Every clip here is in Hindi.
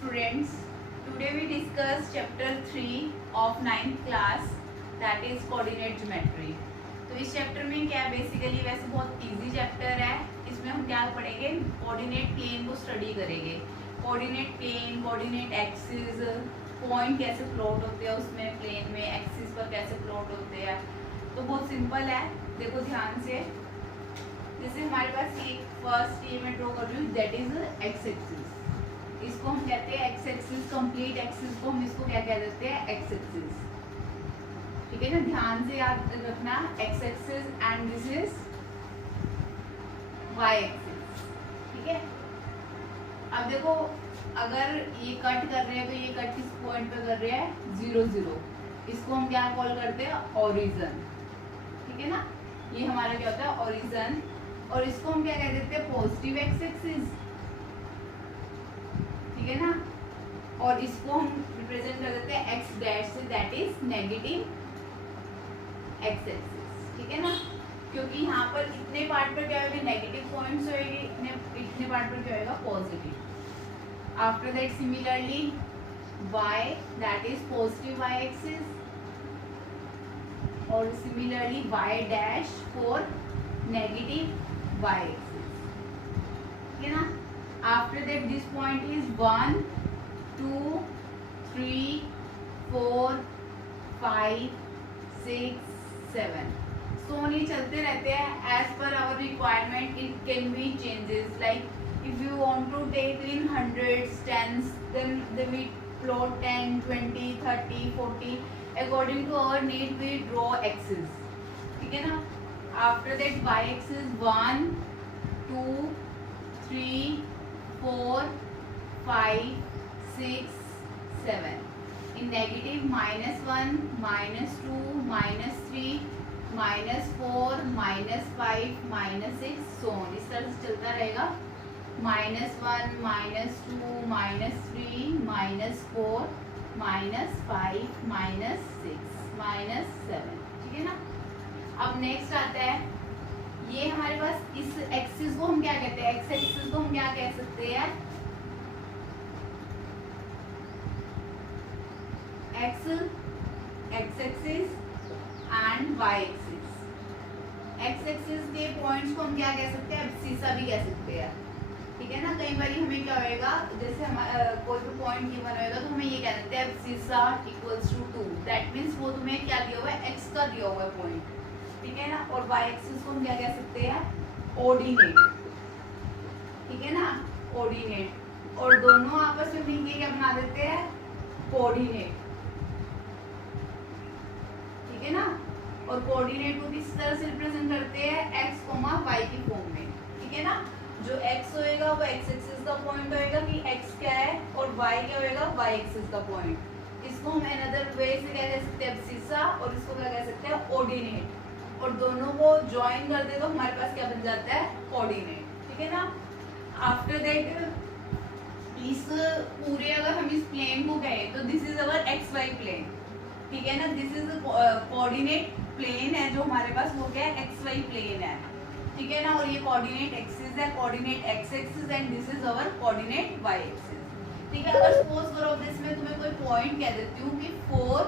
Students, today we discuss chapter 3 of 9th class, that is coordinate geometry. तो इस चैप्टर में क्या बेसिकली वैसे बहुत इजी चैप्टर है. इसमें हम क्या पढ़ेंगे, कोऑर्डिनेट प्लेन को स्टडी करेंगे. Coordinate plane, coordinate axis, point कैसे प्लॉट होते हैं उसमें प्लेन में, एक्सिस पर कैसे प्लॉट होते हैं. तो बहुत सिंपल है, देखो ध्यान से. जैसे हमारे पास एक फर्स्ट ये मैं ड्रॉ कर रही हूँ, दैट इज एक्स एक्सिस. इसको हम कहते हैं एक्स एक्सिस. कंप्लीट एक्सिस को हम इसको क्या कह देते हैं, एक्स एक्सिस. ठीक है ना, ध्यान से याद रखना, x axis and this is y axis. ठीक है. अब देखो, अगर ये कट कर रहे हैं तो ये कट किस पॉइंट पे कर रहे हैं, 0 0. इसको हम क्या कॉल करते हैं, ओरिजिन. ठीक है ना, ये हमारा क्या होता है, ओरिजिन. और इसको हम क्या कह देते हैं, पॉजिटिव एक्स एक्सिस. ठीक है ना. और इसको हम रिप्रेजेंट कर देते हैं एक्स डैश से, that is negative x axis. ठीक है ना, क्योंकि यहाँ पर इतने पार्ट पर क्या होगा, नेगेटिव पॉइंट्स होएंगे, इतने पार्ट पर क्या होगा, positive. After that similarly y, that is positive y axis. और similarly y dash for negative y axis. ठीक है ना. After that this point is 1 2 3 4 5 6 7. So ये चलते रहते हैं. As per our requirement it can be changes, like if you want to take in hundreds, tens, then we plot 10 20 30 40 according to our need we draw axis. ठीक है ना. After that y axis 1 2 3 4 5 6 7. in negative -1 -2 -3 -4 -5 -6 so on. इस तरह से चलता रहेगा. -1 -2 -3 -4 -5 -6 -7. ठीक है ना. अब नेक्स्ट आता है, ये हमारे पास इस एक्सिस को हम क्या कहते हैं, एक्स एक्सिस को हम क्या कह सकते हैं, x axis and y axis. X axis के पॉइंट्स को हम क्या कह सकते हैं, एब्सिसा भी कह सकते हैं. ठीक है ना. कई बार हमें क्या होएगा, जैसे हमारा कोई भी पॉइंट गिवन होएगा तो हमें ये कह देते हैं abscissa equals to 2. That means वो तुम्हें क्या दिया हुआ है, एक्स का दिया हुआ है पॉइंट. ठीक है ना. और y एक्सिस को हम क्या कह सकते हैं, ऑर्डिनेट. ठीक है ना, ऑर्डिनेट. और दोनों आपस में मिलकर क्या बना देते हैं, कोऑर्डिनेट. ठीक है ना. और कोऑर्डिनेट को किस तरह से रिप्रेजेंट करते हैं, x, y की फॉर्म में. ठीक है ना. जो x होएगा वो x एक्सिस का पॉइंट होएगा कि x क्या है, और y क्या होएगा, y एक्सिस का पॉइंट. इसको हम अनदर वे से क्या कह सकते हैं, एब्सिसा. और इसको क्या कह सकते हैं, ऑर्डिनेट. और दोनों को ज्वाइन कर दे तो हमारे पास क्या बन जाता है, कोऑर्डिनेट. ठीक है ना. आफ्टर दैट इस पूरे अगर हम इस प्लेन को कहें तो this is our x y plane. ठीक है ना. दिस इज कोऑर्डिनेट प्लेन है जो हमारे पास, वो क्या है, एक्स वाई प्लेन है. ठीक है ना. और ये कोऑर्डिनेट एक्सिस है, coordinate x axis, and this is our coordinate y axis. ठीक है. अगर सपोज करो इसमें तुम्हें कोई पॉइंट कह देती हूँ कि 4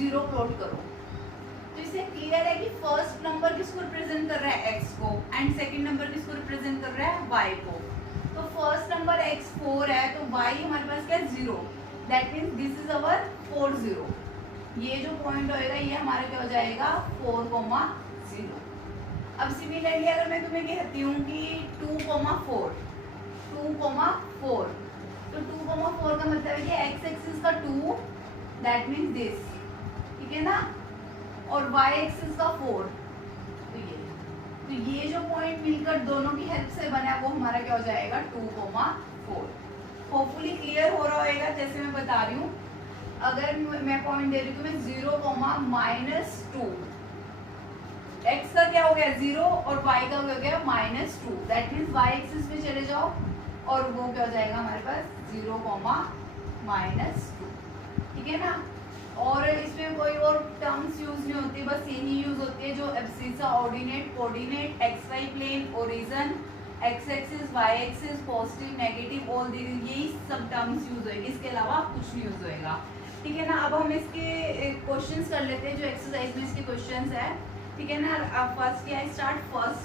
0 प्लॉट करो, तो इससे क्लियर है कि फर्स्ट नंबर किसको रिप्रेजेंट कर रहा है, x को, एंड सेकंड नंबर किसको रिप्रेजेंट कर रहा है, y को. तो फर्स्ट नंबर x 4 है तो y हमारे पास क्या है, 0. दैट मीन्स दिस इज अवर 4 0. ये जो पॉइंट होएगा ये हमारा क्या हो जाएगा, 4 0. अब सिमिलरली अगर मैं तुम्हें कहती हूँ कि 2 4 तो 2 4 का मतलब है कि x एक्सिस का 2, दैट मीन्स दिस. ठीक है ना. और y एक्सिस का 4. तो ये जो पॉइंट मिलकर दोनों की हेल्प से बना है वो हमारा क्या हो जाएगा, 2 4. होपफुली क्लियर हो रहा होगा. जैसे मैं बता रही हूँ, अगर मैं पॉइंट दे रही हूँ मैं 0 -2. x का क्या हो गया, 0, और y का हो गया -2. दैट मीन्स y एक्सिस पे चले जाओ और वो क्या हो जाएगा हमारे पास, 0 -2. ठीक है ना. और इसमें कोई और टर्म्स यूज नहीं होती, बस यही यूज होती है जो abscissa, ordinate, coordinate, x y plane, origin, x axis, y axis, positive, negative, all the, यही सब टर्म्स यूज होएगी, इसके अलावा कुछ नहीं यूज होएगा, ठीक है ना। अब हम इसके क्वेश्चंस कर लेते हैं, जो एक्सरसाइज में इसके क्वेश्चंस है, ठीक है ना। अब फर्स्ट क्या है, start first.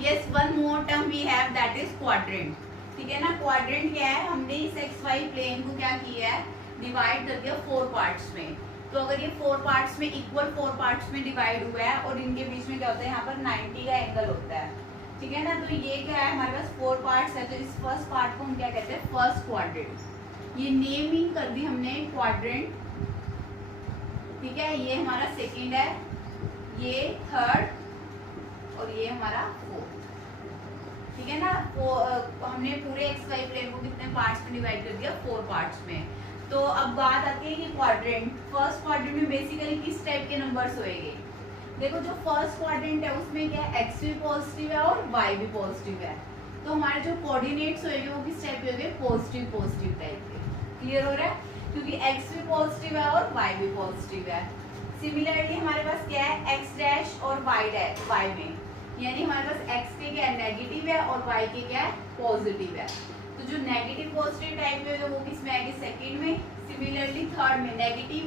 Yes, one more term we have, that is quadrant, ठीक है ना। क्वाड्रेंट क्या है, हमने इस एक्स वाई प्लेन को क्या किया है, डिवाइड कर दिया 4 पार्ट्स में। तो अगर ये 4 पार्ट्स में इक्वल 4 पार्ट्स में डिवाइड हुआ है और इनके बीच में क्या होता है, यहाँ पर 90 का एंगल होता है, ठीक है ना। तो ये क्या है, हमारे पास 4 पार्ट्स है, तो इस फर्स्ट पार्ट को हम क्या कहते हैं, फर्स्ट क्वाड्रेंट। ये नेमिंग कर दी हमने क्वाड्रेंट, ठीक है। ये हमारा सेकेंड है, ये थर्ड और ये हमारा फोर्थ, ठीक है ना। हमने पूरे एक्स वाई प्लेन को कितने पार्ट्स में डिवाइड कर दिया, 4 पार्ट्स में। तो अब बात आती है कि क्वाड्रेंट, फर्स्ट क्वाड्रेंट में बेसिकली किस टाइप के नंबर्स होएंगे। देखो जो फर्स्ट क्वाड्रेंट है उसमें क्या है, एक्स भी पॉजिटिव है और वाई भी पॉजिटिव है। तो हमारे जो कोऑर्डिनेट्स होंगे वो किस टाइप के होंगे, पॉजिटिव पॉजिटिव टाइप के। क्लियर हो रहा है, क्योंकि एक्स भी पॉजिटिव है और वाई भी पॉजिटिव है। सिमिलरली हमारे पास क्या है, एक्स डैश और वाई डैश, वाई में यानी हमारे पास एक्स के क्या नेगेटिव है और वाई के क्या पॉजिटिव है। तो जो नेगेटिव पॉजिटिव टाइप में वो किस में आएगी, सेकंड में। सिमिलरली थर्ड में negative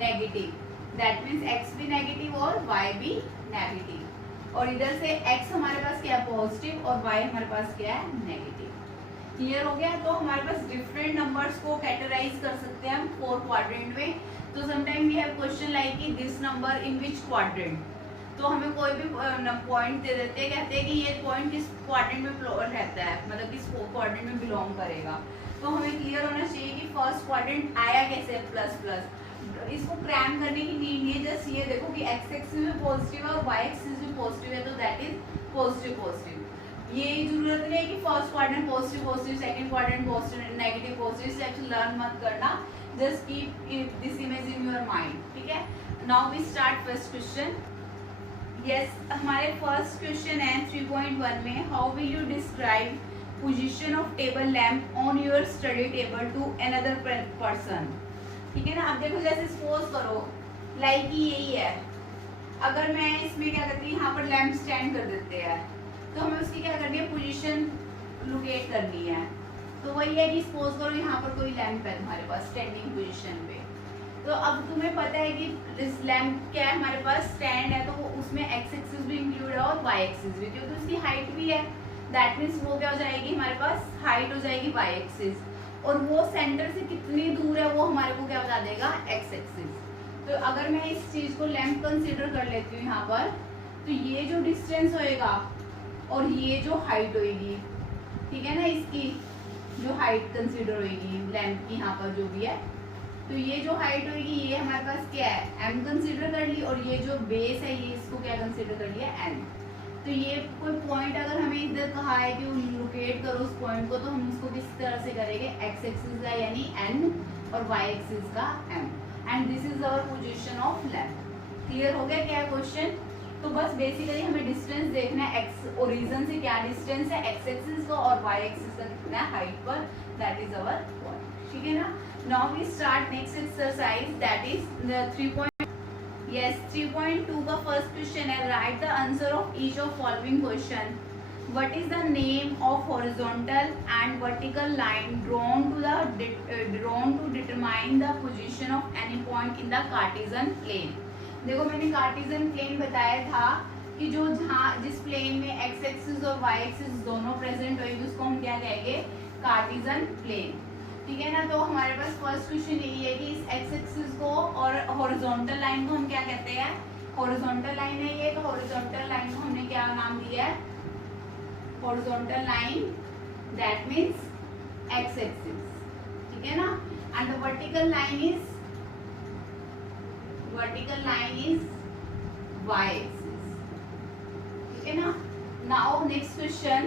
negative, that means x भी नेगेटिव और वाई भी नेगेटिव। और इधर से एक्स हमारे पास क्या है, पॉजिटिव, और वाई हमारे पास क्या है, नेगेटिव। क्लियर हो गया। तो हमारे पास डिफरेंट नंबर्स को कैटेगराइज कर सकते हैं हम 4 क्वाड्रेंट में। तो sometime we have question like कि this number in which quadrant, तो हमें कोई भी पॉइंट दे देते हैं, कहते हैं कि ये पॉइंट किस क्वाड्रेंट में रहता है, मतलब किस क्वाड्रेंट में बिलोंग करेगा। तो हमें क्लियर होना चाहिए कि फर्स्ट क्वाड्रेंट आया कैसे, प्लस प्लस। इसको क्रैम करने की नीड नहीं है, जस्ट ये देखो कि एक्स एक्सिस भी पॉजिटिव है और वाई एक्सिस भी पॉजिटिव है, तो दैट इज पॉजिटिव पॉजिटिव। ये जरूरत नहीं है कि first quadrant positive positive, second quadrant positive negative positive, इस टाइप से लर्न मत करना, just keep this image in your mind, ठीक है। Now we start first question. Yes, हमारे फर्स्ट क्वेश्चन है 3.1 में, how will you describe position of table lamp on your study table to another person, ठीक है ना। अब देखो जैसे सपोज करो लाइक यही है, अगर मैं इसमें क्या करती हूँ, यहाँ पर लैम्प स्टैंड कर देते हैं, तो हमें उसकी क्या करनी है, पोजीशन लोकेट करनी है। तो वही है कि सपोज करो यहाँ पर कोई लैम्प है तुम्हारे पास स्टैंडिंग पोजीशन पे, तो अब तुम्हें पता है कि इस लैम्प क्या है, हमारे पास स्टैंड है, तो वो उसमें एक्स एक्सिस भी इंक्लूड है और वाई एक्सिस भी, क्योंकि उसकी हाइट भी है, दैट मीन्स वो क्या हो जाएगी, हमारे पास हाइट हो जाएगी वाई एक्सिस, और वो सेंटर से कितनी दूर है वो हमारे को क्या बता देगा, एक्स एक्सिस। तो अगर मैं इस चीज को लैम्प कंसिडर कर लेती हूँ यहाँ पर, तो ये जो डिस्टेंस होएगा और ये जो हाइट होएगी, ठीक है ना, इसकी जो हाइट कंसिडर होएगी लैम्प की यहाँ पर जो भी है, तो ये जो हाइट होगी ये हमारे पास क्या है, m कंसीडर कर ली, और ये जो बेस है ये इसको क्या कंसीडर कर लिया, n। तो ये कोई पॉइंट अगर हमें इधर कहा है कि लोकेट करो उस पॉइंट को, तो हम उसको किस तरह से करेंगे, x एक्सिस का यानी n और y एक्सिस का m, and this is our position of lamp. Clear हो गया क्या क्वेश्चन। तो बस बेसिकली हमें डिस्टेंस देखना है, x ओरिजिन से क्या डिस्टेंस है x एक्सिस का और y एक्सिस का कितना है हाइट पर, दैट इज आवर पॉइंट, ठीक है ना। Now we start next exercise, that is the 3.2 का first question है, write the answer of each of following question. What is the name of horizontal and vertical line drawn to determine the position of any point in the Cartesian plane? देखो मैंने Cartesian plane बताया था कि जो जहाँ जिस प्लेन में x एक्सिस और y एक्सिस दोनों प्रेजेंट होगी उसको हम क्या कहेंगे, Cartesian plane, ठीक है ना। तो हमारे पास फर्स्ट क्वेश्चन यही है कि इस एक्स एक्सिस को और हॉरिजॉन्टल लाइन को हम क्या कहते हैं, हॉरिजॉन्टल लाइन है ये, तो हॉरिजॉन्टल लाइन को हमने क्या नाम दिया है, horizontal line, that means x axis, ठीक है ना। And the vertical line is y axis, ठीक है ना। Now next question,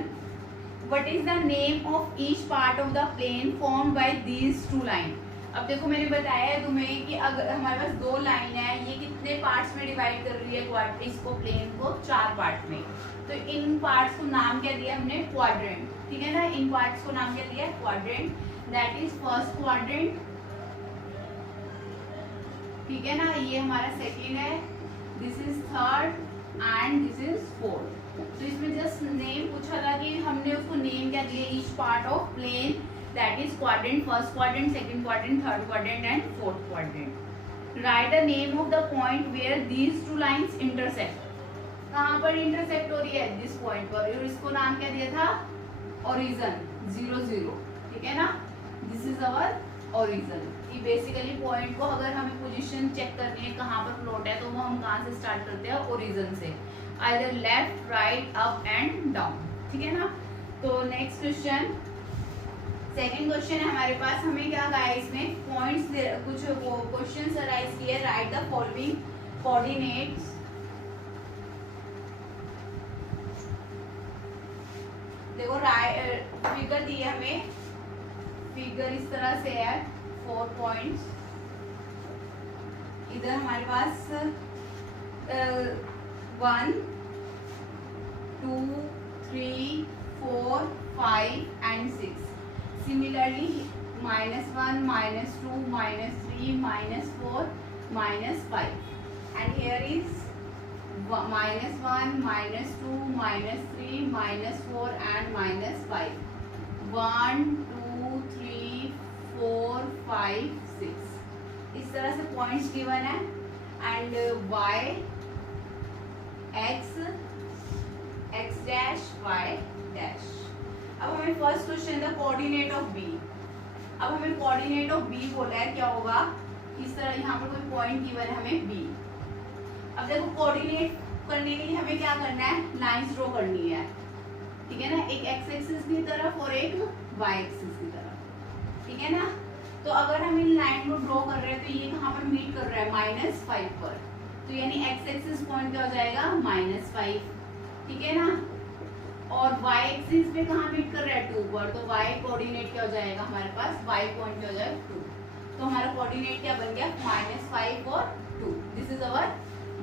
What is the name of each part of the plane formed by these two line? अब देखो मैंने बताया है तुम्हें कि अगर हमारे पास 2 लाइन है, ये कितने पार्ट्स में डिवाइड कर रही है इसको, प्लेन को 4 पार्ट में, तो इन पार्ट्स को नाम क्या दिया हमने, क्वाड्रेंट, ठीक है ना। इन पार्ट्स को नाम क्या दिया, quadrant, that is first quadrant, ठीक है ना। ये हमारा सेकेंड है, this is third and this is fourth, तो इसमें जस्ट नेम पूछा था कि हमने उसको नेम क्या दिए, each part of plane that is quadrant, first quadrant, second quadrant, third quadrant and fourth quadrant. Write the name of the point where these two lines intersect. कहाँ पर इंटरसेक्ट हो रही है, दिस पॉइंट पर, और इसको नाम क्या दिया था, ओरिजिन 0 0, ठीक है ना, दिस इज अवर ओरिजिन। ये बेसिकली पॉइंट को अगर हमें पोजीशन चेक करनी है कहाँ पर प्लॉट है, तो वो हम कहाँ से स्टार्ट करते हैं, ओरिजिन से, either left, right, up and down, ठीक है ना। तो नेक्स्ट क्वेश्चन, सेकंड क्वेश्चन है हमारे पास, हमें क्या कहा है इसमें, पॉइंट्स कुछ क्वेश्चंस अराइज किए, राइट द फॉलोइंग कोऑर्डिनेट्स। देखो फिगर दी है हमें, फिगर इस तरह से है, 4 पॉइंट्स, इधर हमारे पास 1 2 3 4 5 and 6, similarly -1 -2 -3 -4 -5, and here is -1 -2 -3 -4 and -5, 1 2 3 4 5 6, इस तरह से पॉइंट्स गिवन है, and y x x dash y dash. अब हमें first question the coordinate of b, अब हमें कोऑर्डिनेट ऑफ b बोला है, क्या होगा, इस तरह यहाँ पर कोई पॉइंट गिवन है हमें b। अब देखो कोऑर्डिनेट करने के लिए हमें क्या करना है, लाइंस ड्रॉ करनी है, ठीक है ना, एक एक्स एक्सिस की तरफ और एक वाई एक्सिस की तरफ, ठीक है ना। तो अगर हम इन लाइन को ड्रॉ कर रहे हैं तो ये कहाँ पर मीट कर रहा है, -5 पर, तो यानी एक्स एक्सिस पॉइंट क्या हो जाएगा, -5, ठीक है ना, और वाई एक्सिस पे कहाँ मीट कर रहा है, 2 पर, तो वाई कोऑर्डिनेट क्या हो जाएगा हमारे पास, वाई पॉइंट क्या हो जाएगा 2, तो हमारा कोऑर्डिनेट क्या बन गया, -5 और 2, this is our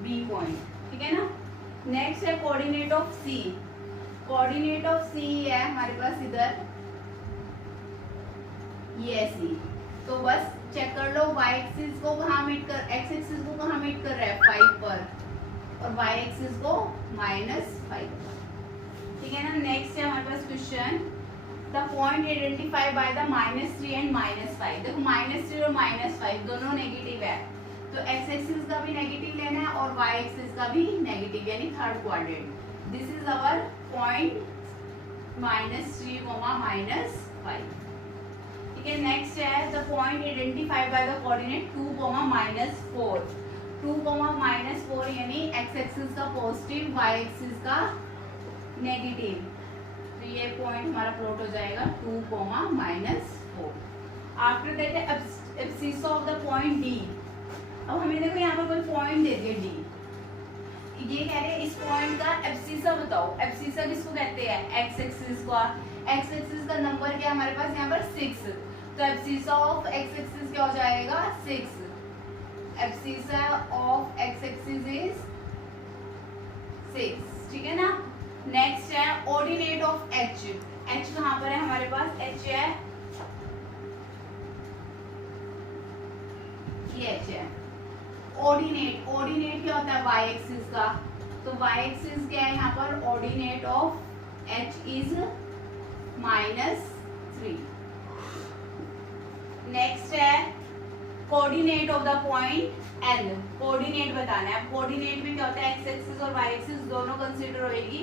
B point, ठीक है ना। नेक्स्ट है coordinate of C, coordinate of C है हमारे पास इधर, ये सी, तो बस चेक कर लो, y एक्सिस को कहाँ मीट कर, x एक्सिस को कहाँ मीट कर रहा है, 5 पर, और y एक्सिस को -5 पर, ठीक है ना। नेक्स्ट है हमारे पास question, the point identify by the -3 and -5। देखो -3 और -5 दोनों नेगेटिव है, तो x एक्सिस का भी नेगेटिव लेना है और y एक्सिस का भी नेगेटिव, यानी third quadrant, this is our point -3, -5, ठीक है। नेक्स्ट है the point identified by the coordinate 2, -4, 2, -4, यानी x एक्सिस का पॉजिटिव, y एक्सिस का नेगेटिव, तो ये पॉइंट हमारा प्लॉट हो जाएगा 2, -4। आफ्टर दैट है abscissa of the point D। अब हमें देखो यहाँ पर कोई पॉइंट दे दिया D, ये कह रहे हैं इस पॉइंट का एब्सिसा बताओ, एब्सिसा किसको कहते हैं, x एक्सिस का, x एक्सिस का नंबर क्या है हमारे पास यहाँ पर 6, तो एब्सिसा ऑफ x एक्सिस क्या हो जाएगा, 6, abscissa of x axis is 6, ठीक है ना। नेक्स्ट है ऑर्डिनेट ऑफ h, h कहाँ पर है हमारे पास, h है, ये h है। ऑर्डिनेट, ऑर्डिनेट क्या होता है, y एक्सिस का, तो y एक्सिस क्या है यहाँ पर, ordinate of h is -3। Next है coordinate of the point L, coordinate बताना है। कोऑर्डिनेट में क्या होता है, x एक्सिस और y एक्सिस दोनों कंसीडर होएगी,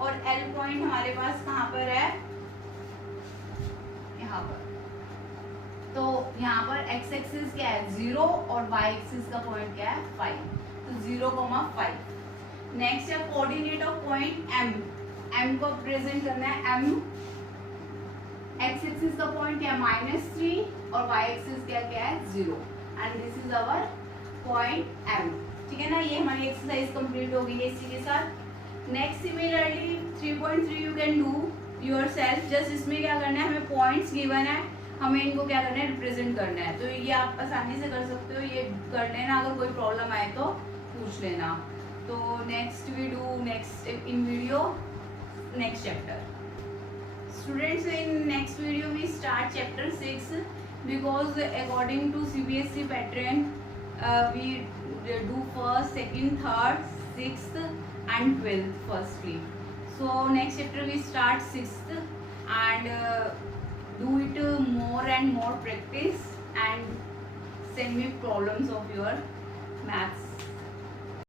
और L पॉइंट हमारे पास कहाँ पर है, यहाँ पर, तो यहाँ पर x एक्सिस क्या है 0 और y एक्सिस का पॉइंट क्या है 5, तो 0,5। नेक्स्ट है coordinate of point M, M को प्रेजेंट करना है, M x एक्सिस का पॉइंट क्या है -3 और y एक्सिस क्या क्या है 0, and this is our point M, ठीक है ना। ये हमारी एक्सरसाइज कंप्लीट हो गई है इसी के साथ। Next similarly 3.3 you can do yourself, just इसमें क्या करना है, हमें पॉइंट्स गिवन है, हमें इनको क्या करना है, रिप्रेजेंट करना है, तो ये आप आसानी से कर सकते हो, ये कर लेना, अगर कोई प्रॉब्लम आए तो पूछ लेना। तो next we do next in video next chapter. Students, in next video we start chapter 6 because according to CBSE pattern we do first, second, third, sixth and 12th firstly. So next chapter we start 6th and do it more and more practice and send me problems of your maths.